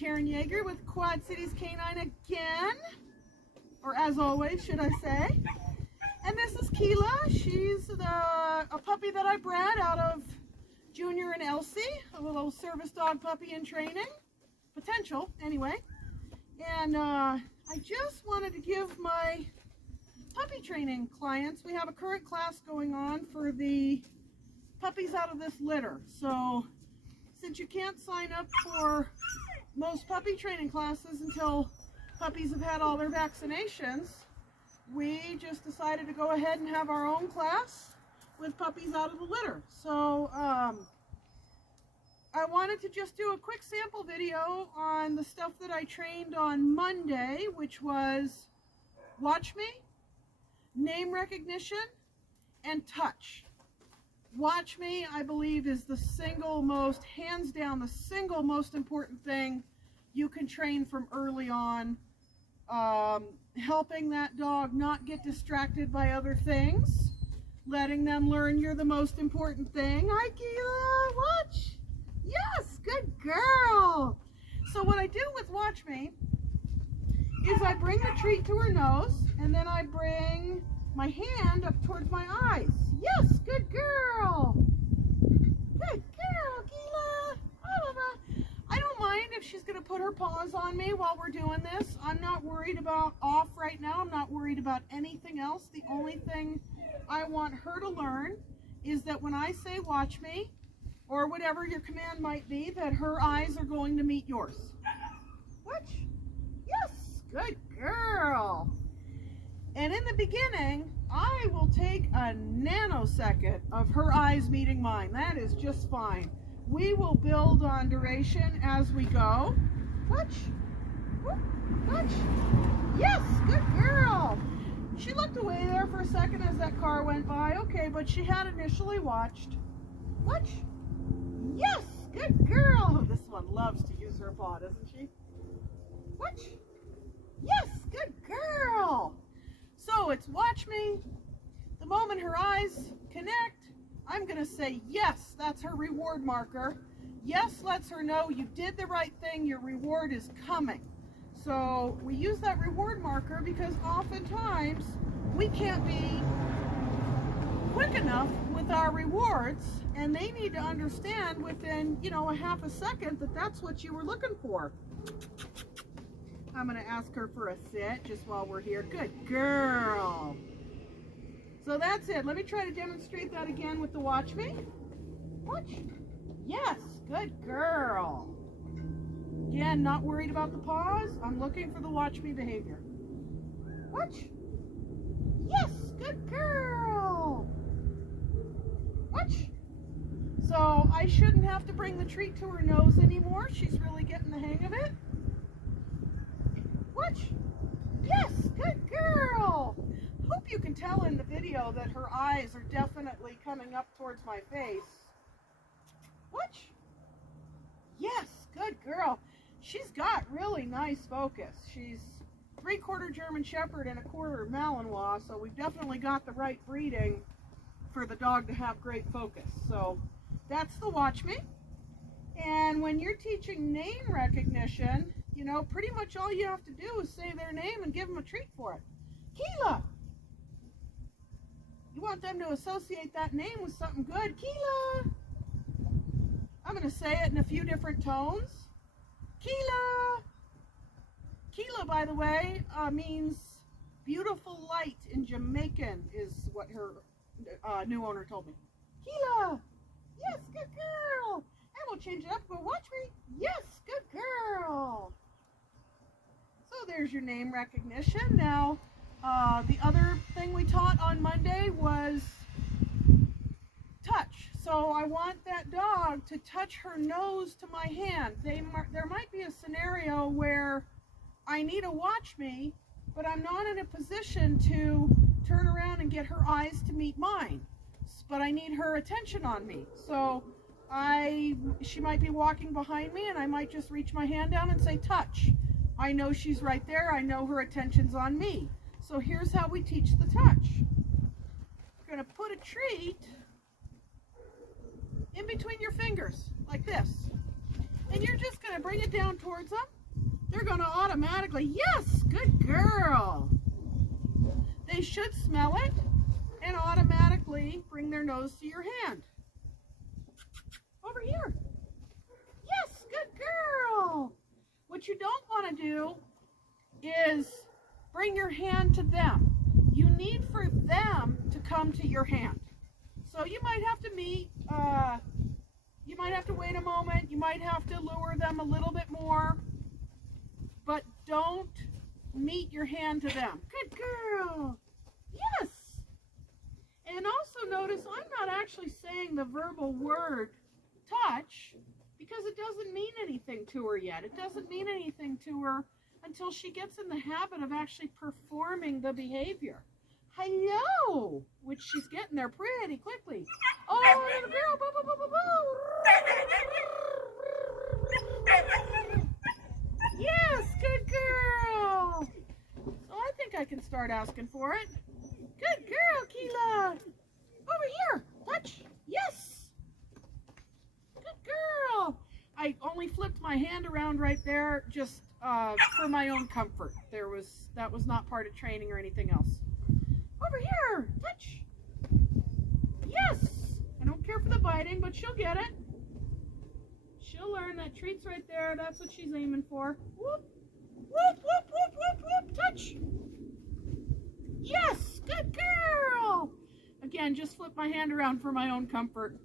Karen Yeager with Quad Cities Canine again, or as always, should I say. And this is Keela. She's a puppy that I bred out of Junior and Elsie, a little service dog puppy in training, potential anyway. And I just wanted to give my puppy training clients, we have a current class going on for the puppies out of this litter. So since you can't sign up for most puppy training classes until puppies have had all their vaccinations, we just decided to go ahead and have our own class with puppies out of the litter. So I wanted to just do a quick sample video on the stuff that I trained on Monday, which was watch me, name recognition, and touch. Watch me, I believe, is the single most, hands down, the single most important thing you can train from early on. Helping that dog not get distracted by other things. Letting them learn you're the most important thing. Hi, Keela, watch. Yes, good girl. So what I do with watch me is I bring the treat to her nose, and then I bring my hand up towards my eyes. Yes, good girl. Good girl, Keela. I don't mind if she's going to put her paws on me while we're doing this. I'm not worried about off right now. I'm not worried about anything else. The only thing I want her to learn is that when I say watch me, or whatever your command might be, that her eyes are going to meet yours. Watch. Yes, good girl. And in the beginning, I will take a nanosecond of her eyes meeting mine. That is just fine. We will build on duration as we go. Watch. Watch. Yes, good girl. She looked away there for a second as that car went by. Okay, but she had initially watched. Watch. Yes, good girl. Oh, this one loves to use her paw, doesn't she? Watch. Yes, good girl. So it's watch me. The moment her eyes connect, I'm going to say yes. That's her reward marker. Yes lets her know you did the right thing. Your reward is coming. So we use that reward marker because oftentimes we can't be quick enough with our rewards, and they need to understand within, a half a second that that's what you were looking for. I'm going to ask her for a sit just while we're here. Good girl. So that's it. Let me try to demonstrate that again with the watch me. Watch. Yes, good girl. Again, not worried about the paws. I'm looking for the watch me behavior. Watch. Yes, good girl. Watch. So I shouldn't have to bring the treat to her nose anymore. She's really getting the hang of it. Watch. Yes, good girl. Hope you can tell in the video that her eyes are definitely coming up towards my face. Watch. Yes, good girl. She's got really nice focus. She's 3/4 German Shepherd and 1/4 Malinois, so we've definitely got the right breeding for the dog to have great focus. So that's the watch me. And when you're teaching name recognition, pretty much all you have to do is say their name and give them a treat for it. Keela. You want them to associate that name with something good. Keela. I'm going to say it in a few different tones. Keela. Keela, by the way, means beautiful light in Jamaican, is what her new owner told me. Keela. Yes, good girl. And we'll change it up. Go watch me. Yes, good girl. So there's your name recognition. Now, the other thing we taught on Monday was touch. So I want that dog to touch her nose to my hand. There might be a scenario where I need to watch me, but I'm not in a position to turn around and get her eyes to meet mine. But I need her attention on me. So she might be walking behind me, and I might just reach my hand down and say touch. I know she's right there. I know her attention's on me. So here's how we teach the touch. We're going to put a treat in between your fingers, like this. And you're just going to bring it down towards them. They're going to automatically, yes, good girl. They should smell it and automatically bring their nose to your hand. Over here. Yes, good girl. What you don't want to do is bring your hand to them. You need for them to come to your hand. So you might have to meet, you might have to wait a moment, you might have to lure them a little bit more, but don't meet your hand to them. Good girl. Yes. And also notice I'm not actually saying the verbal word touch because it doesn't mean anything to her yet. It doesn't mean anything to her until she gets in the habit of actually performing the behavior. Hello, which she's getting there pretty quickly. Oh, little girl, boo, boo, boo, boo, boo. Yes, good girl. So I think I can start asking for it. Good girl, Keela. Over here, touch. Yes. Good girl. I only flipped my hand around right there just for my own comfort. That was not part of training or anything else. Over here, touch. Yes. I don't care for the biting, but she'll get it. She'll learn that treat's right there. That's what she's aiming for. Whoop, whoop, whoop, whoop, whoop, whoop. Touch. Yes, good girl. Again, just flip my hand around for my own comfort.